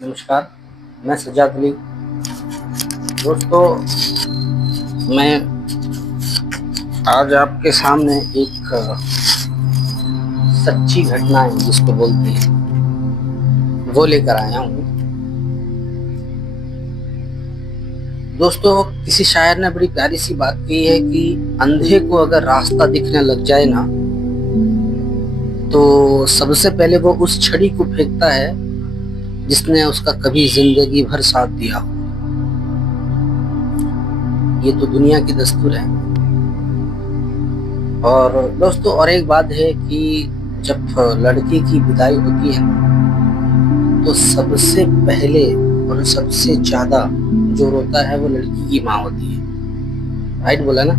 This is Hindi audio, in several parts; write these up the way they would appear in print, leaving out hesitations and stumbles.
नमस्कार, मैं सज्जाद अली। दोस्तों, मैं आज आपके सामने एक सच्ची घटना है जिसको बोलते हैं वो लेकर आया हूँ। दोस्तों, किसी शायर ने बड़ी प्यारी सी बात कही है कि अंधे को अगर रास्ता दिखने लग जाए ना, तो सबसे पहले वो उस छड़ी को फेंकता है जिसने उसका कभी जिंदगी भर साथ दिया हो। ये तो दुनिया की दस्तूर है। और दोस्तों, और एक बात है कि जब लड़की की विदाई होती है तो सबसे पहले और सबसे ज्यादा जो रोता है वो लड़की की माँ होती है। राइट बोला ना?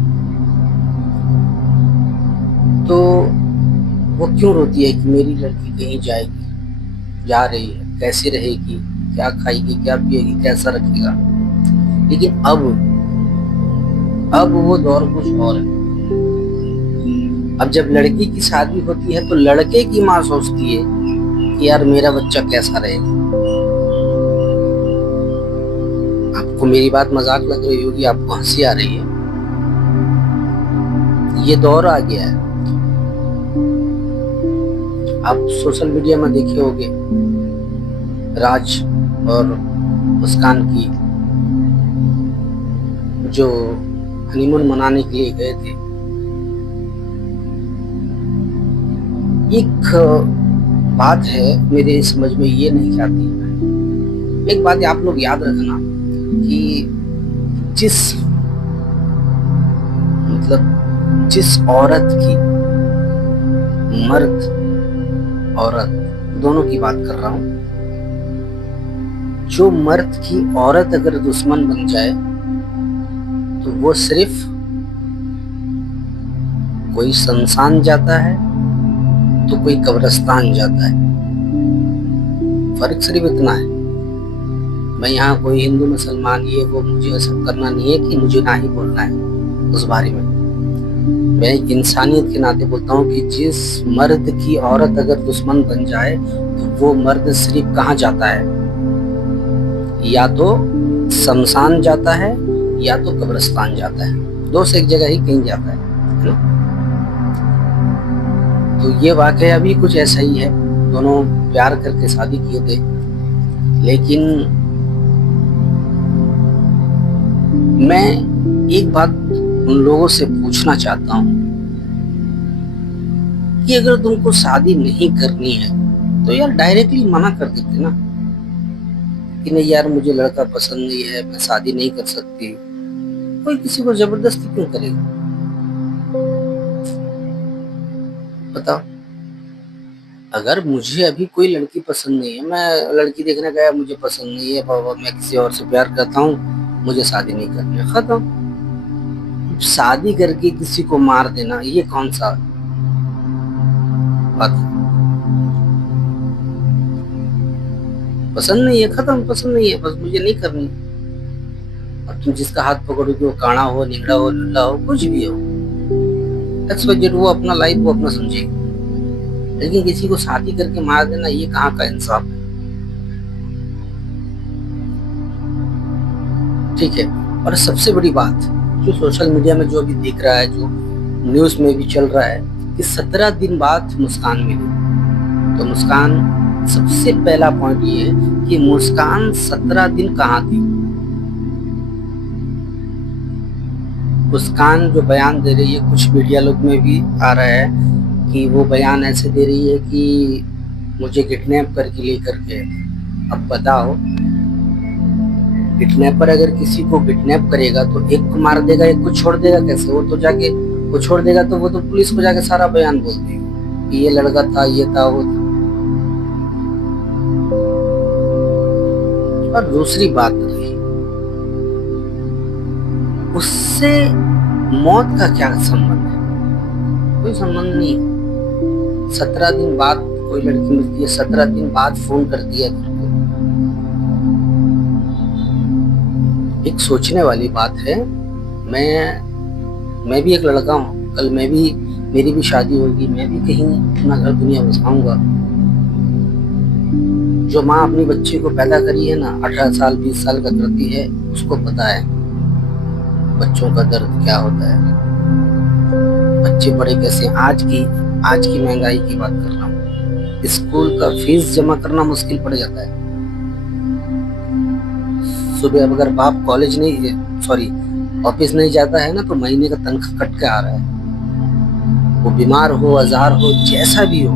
तो वो क्यों रोती है कि मेरी लड़की कहीं जाएगी, जा रही है, कैसे रहेगी, क्या खाएगी, क्या पिएगी, कैसा रखेगा। लेकिन अब वो दौर कुछ और है। अब जब लड़की की शादी होती है तो लड़के की माँ सोचती है कि यार मेरा बच्चा कैसा रहेगा। आपको मेरी बात मजाक लग रही होगी, आपको हंसी आ रही है। ये दौर आ गया है। आप सोशल मीडिया में देखे होंगे राज और मुस्कान की जो हनीमून मनाने के लिए गए थे। एक बात है मेरे समझ में ये नहीं आती। एक बात आप लोग याद रखना कि जिस औरत की, मर्द औरत दोनों की बात कर रहा हूं, जो मर्द की औरत अगर दुश्मन बन जाए तो वो सिर्फ कोई शमशान जाता है तो कोई कब्रिस्तान जाता है। फर्क सिर्फ इतना है। मैं यहाँ कोई हिंदू मुसलमान ये वो मुझे सब करना नहीं है कि मुझे ना ही बोलना है उस बारे में। मैं इंसानियत के नाते बोलता हूँ कि जिस मर्द की औरत अगर दुश्मन बन जाए तो वो मर्द सिर्फ कहाँ जाता है, या तो शमशान जाता है या तो कब्रिस्तान जाता है। दो से एक जगह ही कहीं जाता है ना? तो ये वाकया भी कुछ ऐसा ही है। दोनों प्यार करके शादी किए थे, लेकिन मैं एक बात उन लोगों से पूछना चाहता हूँ कि अगर तुमको शादी नहीं करनी है तो यार डायरेक्टली मना कर देते ना कि नहीं यार मुझे लड़का पसंद नहीं है, मैं शादी नहीं कर सकती। कोई किसी को जबरदस्ती क्यों करेगा? बताओ। अगर मुझे अभी कोई लड़की पसंद नहीं है, मैं लड़की देखने गया, मुझे पसंद नहीं है बाबा, मैं किसी और से प्यार करता हूँ, मुझे शादी नहीं करनी है, खत्म। शादी करके किसी को मार देना ये कौन सा बात है? पसंद नहीं है, खत्म। पसंद नहीं है, बस मुझे नहीं करनी। अब तुम जिसका हाथ पकड़ोगे वो काना हो, निगड़ा हो, लुल्ला हो, कुछ भी हो, वो अपना लाइफ वो अपना समझेगी। लेकिन किसी को शादी करके मार देना ये कहाँ का इंसाफ है? ठीक है। और सबसे बड़ी बात जो सोशल मीडिया में जो भी दिख रहा है, जो न्यूज में भी चल रहा है कि 17 दिन बाद मुस्कान मिली। तो मुस्कान, सबसे पहला पॉइंट ये है कि मुस्कान 17 दिन कहाँ थी? मुस्कान जो बयान दे रही है, कुछ मीडिया लोग में भी आ रहा है कि वो बयान ऐसे दे रही है कि मुझे किडनैप करके लेकर गए। अब बताओ, किडनैपर अगर किसी को किडनैप करेगा तो एक को मार देगा, एक को छोड़ देगा कैसे? वो तो जाके वो छोड़ देगा तो वो तो पुलिस को जाके सारा बयान बोल देगा कि ये लड़का था, ये था, वो था। और दूसरी बात रही, उससे मौत का क्या संबंध है? कोई संबंध नहीं। 17 दिन बाद कोई लड़की मिलती है, 17 दिन बाद फोन कर दिया तुमको। एक सोचने वाली बात है। मैं भी एक लड़का हूँ, कल मेरी भी शादी होगी, मैं भी कहीं अपना घर दुनिया बसाऊंगा। जो माँ अपनी बच्ची को पैदा करी है ना, 18 साल 20 साल का करती है, उसको पता है बच्चों का दर्द क्या होता है, बच्चे बड़े कैसे। आज की महंगाई की बात कर रहा हूँ, स्कूल का फीस जमा करना मुश्किल पड़ जाता है। सुबह अगर बाप कॉलेज नहीं, सॉरी, ऑफिस नहीं जाता है ना, तो महीने का तनख्वाह कट के आ रहा है। वो बीमार हो, आजार हो, जैसा भी हो,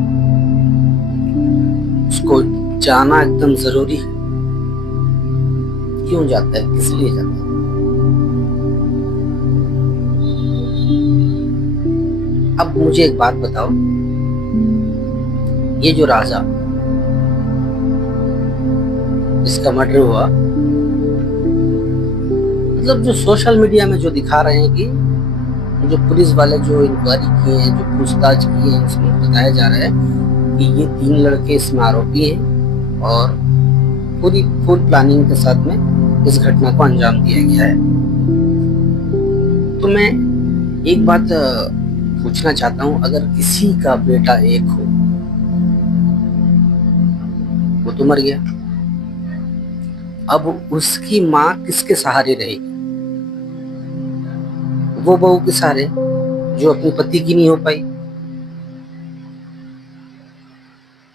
उसको जाना एकदम जरूरी है। क्यों जाता है, किस लिए जाता है? अब मुझे एक बात बताओ, ये जो राजा जिसका मर्डर हुआ, मतलब जो सोशल मीडिया में जो दिखा रहे हैं कि जो पुलिस वाले जो इंक्वायरी किए हैं, जो पूछताछ की है, उसमें बताया जा रहा है कि ये 3 लड़के इसमें आरोपी हैं और पूरी फुल प्लानिंग के साथ में इस घटना को अंजाम दिया गया है। तो मैं एक बात पूछना चाहता हूँ, अगर किसी का बेटा एक हो, वो तो मर गया, अब उसकी माँ किसके सहारे रहेगी? वो बहू के सहारे जो अपने पति की नहीं हो पाई।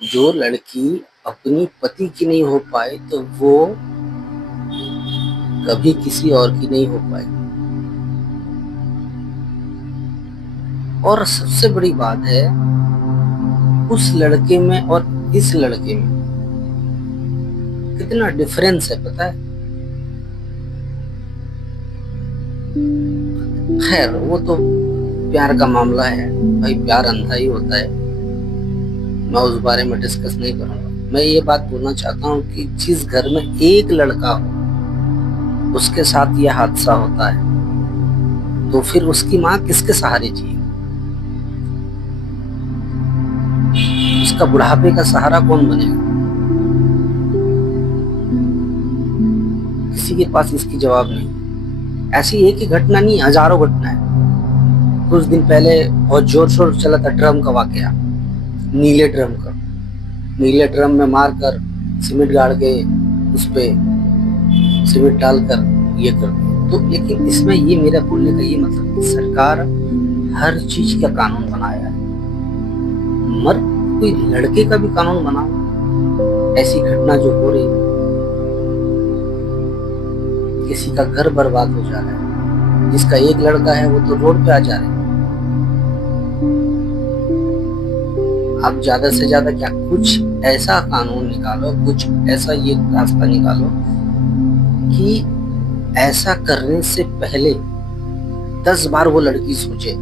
जो लड़की अपनी पति की नहीं हो पाई तो वो कभी किसी और की नहीं हो पाई। और सबसे बड़ी बात है, उस लड़के में और इस लड़के में कितना डिफरेंस है, पता है? खैर, वो तो प्यार का मामला है भाई, प्यार अंधा ही होता है, मैं उस बारे में डिस्कस नहीं करूंगा। मैं ये बात बोलना चाहता हूँ कि जिस घर में एक लड़का हो, उसके साथ यह हादसा होता है, तो फिर उसकी माँ किसके सहारे जिएगी? उसका बुढ़ापे का सहारा कौन बनेगा? किसी के पास इसकी जवाब नहीं। ऐसी एक ही घटना नहीं, हजारों घटना है। कुछ दिन पहले बहुत जोर शोर चला था ड्रम का वाकया, नीले ड्रम का। नीले ड्रम में मारकर सीमेंट गाड़ के उस पे सीमेंट डालकर ये कर दिया। तो लेकिन इसमें ये मेरा बोलने का ये मतलब कि सरकार हर चीज का कानून बनाया है, मगर कोई लड़के का भी कानून बनाओ। ऐसी घटना जो हो रही, किसी का घर बर्बाद हो जा रहा है, जिसका एक लड़का है वो तो रोड पे आ जा रहे हैं। आप ज्यादा से ज्यादा क्या, कुछ ऐसा कानून निकालो, कुछ ऐसा ये रास्ता निकालो कि ऐसा करने से पहले 10 बार वो लड़की सोचे।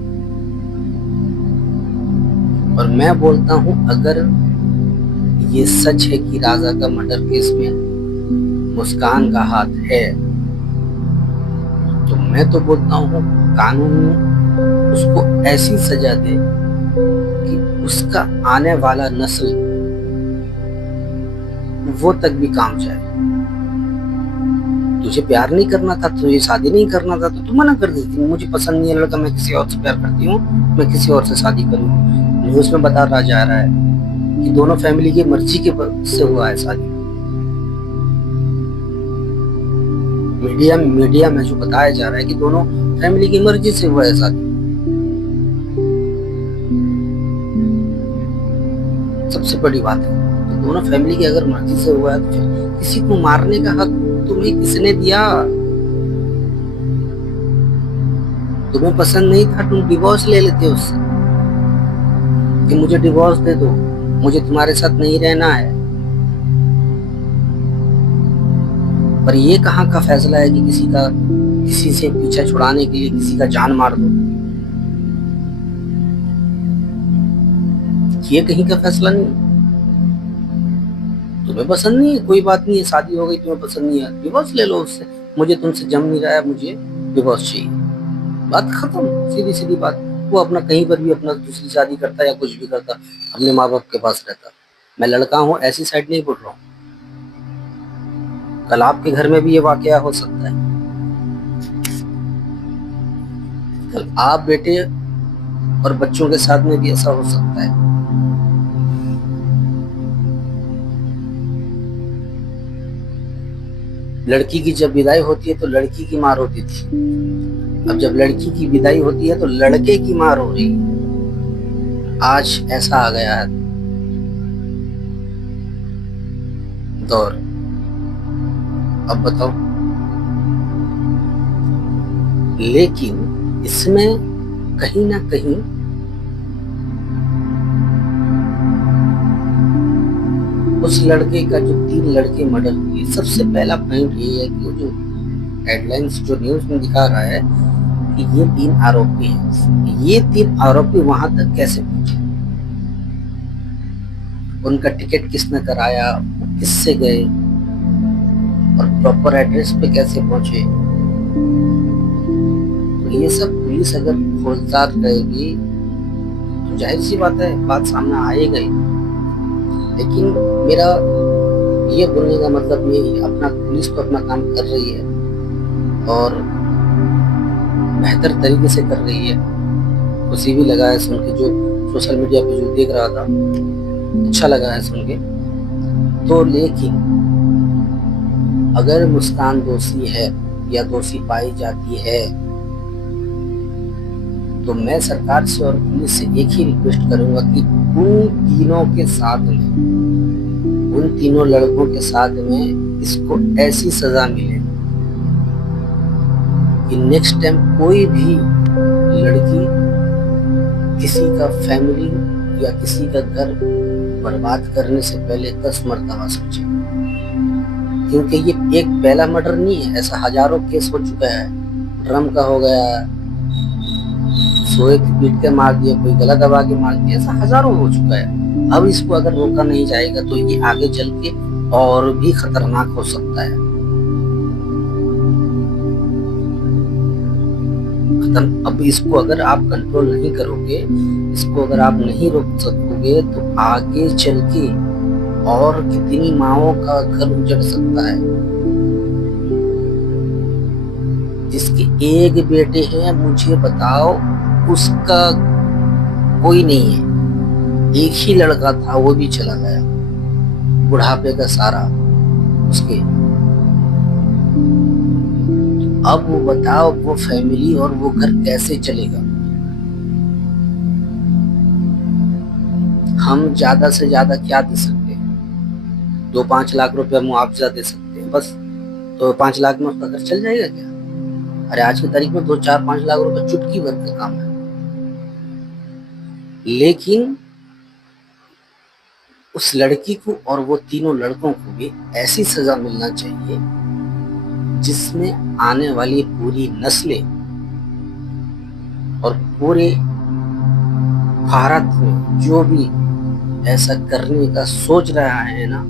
और मैं बोलता हूं, अगर ये सच है कि राजा का मर्डर केस में मुस्कान का हाथ है, तो मैं तो बोलता हूँ कानून उसको ऐसी सजा दे कि उसका आने वाला नस्ल वो तक भी काम जाए। तुझे प्यार नहीं करना था, तुझे शादी नहीं करना था, तो तू मना कर देती, मुझे पसंद नहीं है लड़का, मैं किसी और से प्यार करती हूँ, मैं किसी और से शादी करूँ। न्यूज में बता रहा जा रहा है कि दोनों फैमिली की मर्जी के से हुआ है शादी। मीडिया में जो बताया जा रहा है कि दोनों फैमिली की मर्जी से हुआ है शादी। सबसे बड़ी बात है, तो दोनों फैमिली की अगर मर्जी से हुआ है, तो फिर किसी को मारने का हक तुम्हें किसने दिया? तुम्हें पसंद नहीं था, तुम डिवोर्स ले लेते उससे कि मुझे डिवोर्स दे दो, मुझे तुम्हारे साथ नहीं रहना है। पर ये कहाँ का फैसला है कि किसी से पीछा छुड़ाने के लिए किसी का जान मार दो? ये कहीं का फैसला नहीं। तुम्हें पसंद नहीं है, कोई बात नहीं है, शादी हो गई, तुम्हें पसंद नहीं है, डिवोर्स ले लो उससे, मुझे तुमसे जम नहीं रहा है, मुझे डिवोर्स चाहिए, बात खत्म, सीधी सीधी बात। वो अपना कहीं पर भी अपना दूसरी शादी करता या कुछ भी करता, अपने माँ बाप के पास रहता। मैं लड़का हूँ, ऐसी साइड नहीं बोल रहा हूँ, कल आपके घर में भी ये वाकया हो सकता है। कल आप बेटे और बच्चों के साथ में भी ऐसा हो सकता है। लड़की की जब विदाई होती है तो लड़की की मार होती थी, अब जब लड़की की विदाई होती है तो लड़के की मार हो रही है। आज ऐसा आ गया है दौर। अब बताओ, लेकिन इसमें कहीं ना कहीं उस लड़के का जो 3 लड़के मर्डर किए, सबसे पहला पॉइंट ये है कि जो हेडलाइंस जो न्यूज में दिखा रहा है कि ये 3 आरोपी हैं। ये 3 आरोपी वहां तक कैसे पहुंचे, उनका टिकट किसने कराया, किससे गए और प्रॉपर एड्रेस पे कैसे पहुंचे, तो ये सब पुलिस अगर खोजदार रहेगी तो जाहिर सी बात है बात सामने आएगा ही। लेकिन मेरा ये बोलने का मतलब ये, अपना पुलिस तो अपना काम कर रही है और बेहतर तरीके से कर रही है। खुशी भी लगा है सुन के, जो सोशल मीडिया पे जो देख रहा था अच्छा लगा है सुन के। तो लेकिन अगर मुस्कान दोषी है या दोषी पाई जाती है तो मैं सरकार से और पुलिस से एक ही रिक्वेस्ट करूंगा कि उन तीनों के साथ में, उन तीनों लड़कों के साथ में इसको ऐसी सजा मिले कि नेक्स्ट टाइम कोई भी लड़की किसी का फैमिली या किसी का घर बर्बाद करने से पहले 10 मर्तबा सोचे। क्योंकि ये एक पहला मर्डर नहीं है, ऐसा हजारों केस हो चुका है। ड्रम का हो गया, सोए की पीट के मार दिया, कोई गला दबा के मार दिया, ऐसा हजारों हो चुका है। अब इसको अगर रोका नहीं जाएगा तो ये आगे चल के और भी खतरनाक हो सकता है। अब इसको अगर आप कंट्रोल नहीं करोगे, इसको अगर आप नहीं रोक सकोगे तो आगे चल के और कितनी माओं का घर उजड़ सकता है। जिसके एक बेटे हैं, मुझे बताओ, उसका कोई नहीं है। एक ही लड़का था, वो भी चला गया, बुढ़ापे का सारा उसके। अब वो बताओ, वो फैमिली और वो घर कैसे चलेगा। हम ज्यादा से ज्यादा क्या दे सकते हैं? 2-5 लाख रुपया मुआवजा दे सकते हैं बस। तो 5 लाख में उसका घर चल जाएगा क्या? अरे आज की तारीख में 2-4-5 लाख रुपए चुटकी भर का काम है। लेकिन उस लड़की को और वो तीनों लड़कों को भी ऐसी सजा मिलना चाहिए जिसमें आने वाली पूरी नस्लें और पूरे भारत में जो भी ऐसा करने का सोच रहा है ना,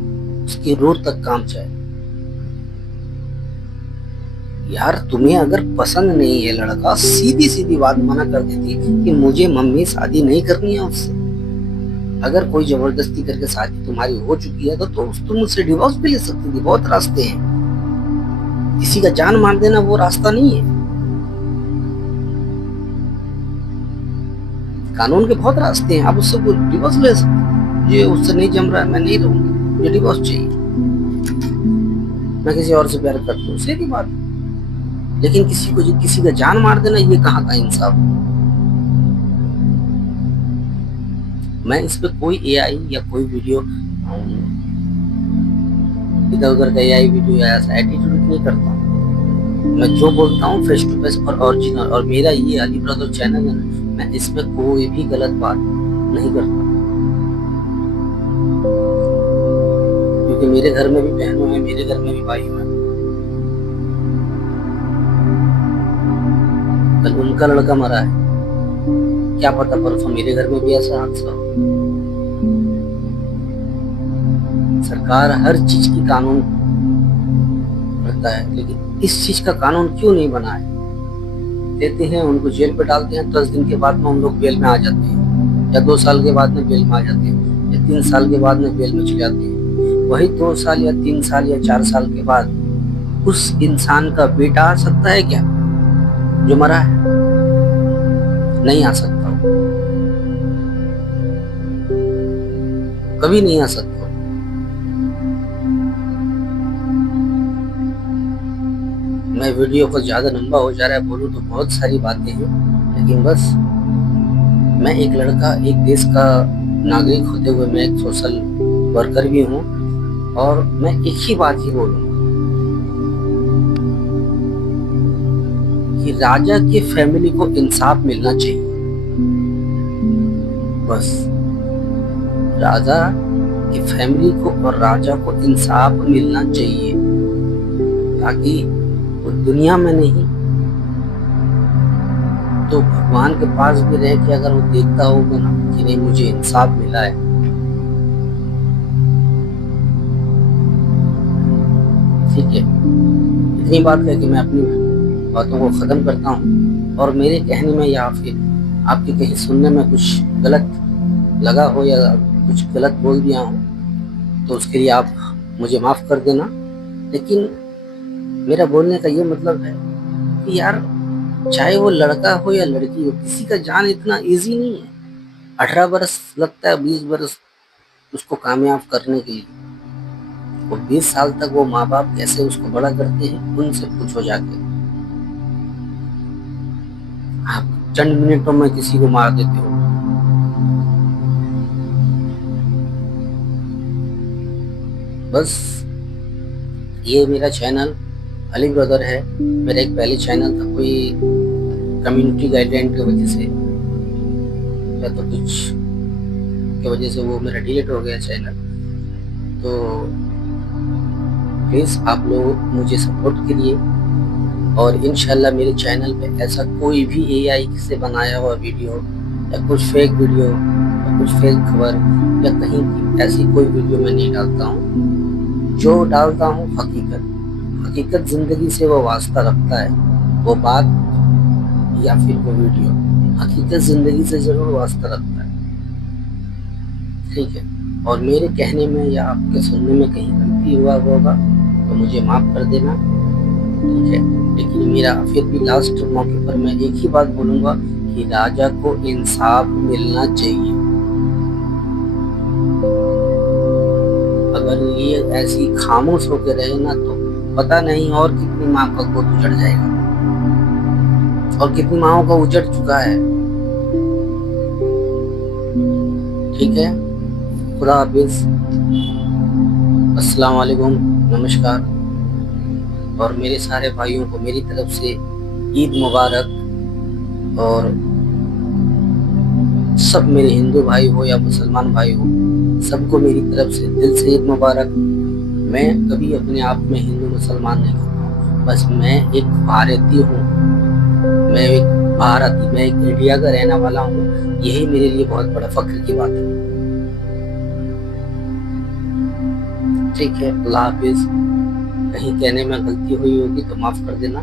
उसकी रूह तक काम चाहे। यार तुम्हें अगर पसंद नहीं है लड़का, सीधी सीधी बात मना कर देती कि मुझे मम्मी शादी नहीं करनी है उससे। अगर कोई जबरदस्ती करके शादी तुम्हारी हो चुकी है तो तुम उससे डिवोर्स भी ले सकती थी। बहुत रास्ते हैं, किसी का जान मार देना वो रास्ता नहीं है। कानून के बहुत रास्ते हैं, आप उससे डिवोर्स ले सकते। ये उससे नहीं जम रहा है, मैं नहीं रहूंगी, मुझे डिवोर्स चाहिए, मैं किसी और से प्यार करती हूँ, सीधी बात। लेकिन किसी का जान मार देना, ये कहाँ का इंसाफ। मैं इस पे कोई एआई या कोई वीडियो, इधर उधर का एआई वीडियो या ऐसा एटीट्यूड नहीं करता हूँ। मैं जो बोलता हूँ फेस टू फेस और ओरिजिनल। और मेरा ये अली ब्रदर चैनल है, मैं इस पे कोई भी गलत बात नहीं करता, क्योंकि मेरे घर में भी बहनों हैं, मेरे घर में भी भाई हैं। कल उनका लड़का मरा है, क्या पता परसों मेरे घर में भी ऐसा हादसा हो। सरकार हर चीज की कानून करता है, लेकिन इस चीज का कानून क्यों नहीं बना है? देते हैं उनको, जेल पे डालते हैं, 10 दिन के बाद में उन लोग बेल में आ जाते हैं, या 2 साल के बाद में बेल में आ जाते हैं, या 3 साल के बाद में बेल में चले जाते हैं। वही 2 साल या 3 साल या 4 साल के बाद उस इंसान का बेटा आ सकता है क्या, जो मरा है? नहीं आ सकता, कभी नहीं आ सकता। मैं वीडियो को ज़्यादा लंबा हो जा रहा है, बोलूँ तो बहुत सारी बातें हैं, लेकिन बस मैं एक लड़का, एक देश का नागरिक होते हुए मैं एक सोशल वर्कर भी हूँ, और मैं एक ही बात ही बोलूँगा कि राजा की फैमिली को इंसाफ मिलना चाहिए। बस राजा की फैमिली को और राजा को इंसाफ मिलना चाहिए, ताकि वो दुनिया में नहीं तो भगवान के पास भी रह के अगर वो देखता होगा ना कि नहीं मुझे इंसाफ मिला है। ठीक है, इतनी बात है कि मैं अपनी बातों को ख़त्म करता हूँ, और मेरे कहने में या फिर आपके कहीं सुनने में कुछ गलत लगा हो या कुछ गलत बोल दिया हूँ तो उसके लिए आप मुझे माफ़ कर देना। लेकिन मेरा बोलने का ये मतलब है कि यार, चाहे वो लड़का हो या लड़की हो, किसी का जान इतना इजी नहीं है। 18 बरस लगता है, 20 बरस उसको कामयाब करने के लिए। वो 20 साल तक वो माँ बाप कैसे उसको बड़ा करते हैं, उनसे पूछो जाके। आप चंद मिनटों में किसी को मार देते हो। बस ये मेरा चैनल अली ब्रदर है। मेरा एक पहले चैनल था, कोई कम्युनिटी गाइडलाइन की वजह से या तो कुछ की वजह से वो मेरा डिलीट हो गया चैनल। तो प्लीज़ आप लोग मुझे सपोर्ट करिए, और इंशाल्लाह मेरे चैनल पे ऐसा कोई भी एआई से बनाया हुआ वीडियो या कुछ फेक वीडियो या कुछ फेक खबर या कहीं की ऐसी कोई वीडियो मैं नहीं डालता हूँ। जो डालता हूँ हकीकत ज़िंदगी से वो वास्ता रखता है, वो बात या फिर वो वीडियो हकीकत ज़िंदगी से ज़रूर वास्ता रखता है। ठीक है, और मेरे कहने में या आपके सुनने में कहीं गलती हुआ होगा तो मुझे माफ़ कर देना। ठीक है, लेकिन मेरा फिर भी लास्ट मौके पर मैं एक ही बात बोलूँगा कि राजा को इंसाफ मिलना चाहिए। अगर ये ऐसी खामोश होकर रहे ना तो पता नहीं और कितनी माँ का गोद उजड़ जाएगा, और कितनी माँओं का उजड़ चुका है। ठीक है, खुदा हाफिज़, अस्सलाम वालेकुम, नमस्कार। और मेरे सारे भाइयों को मेरी तरफ से ईद मुबारक, और सब मेरे हिंदू भाई हो या मुसलमान भाई हो, सबको मेरी तरफ से दिल से ईद मुबारक। मैं कभी अपने आप में हिंदू मुसलमान नहीं हूँ, बस मैं एक भारतीय हूँ, मैं एक इंडिया का रहने वाला हूँ। यही मेरे लिए बहुत बड़ा फख्र की बात है। ठीक है, अल्लाह हाफिज़। कहीं कहने में गलती हुई होगी तो माफ़ कर देना।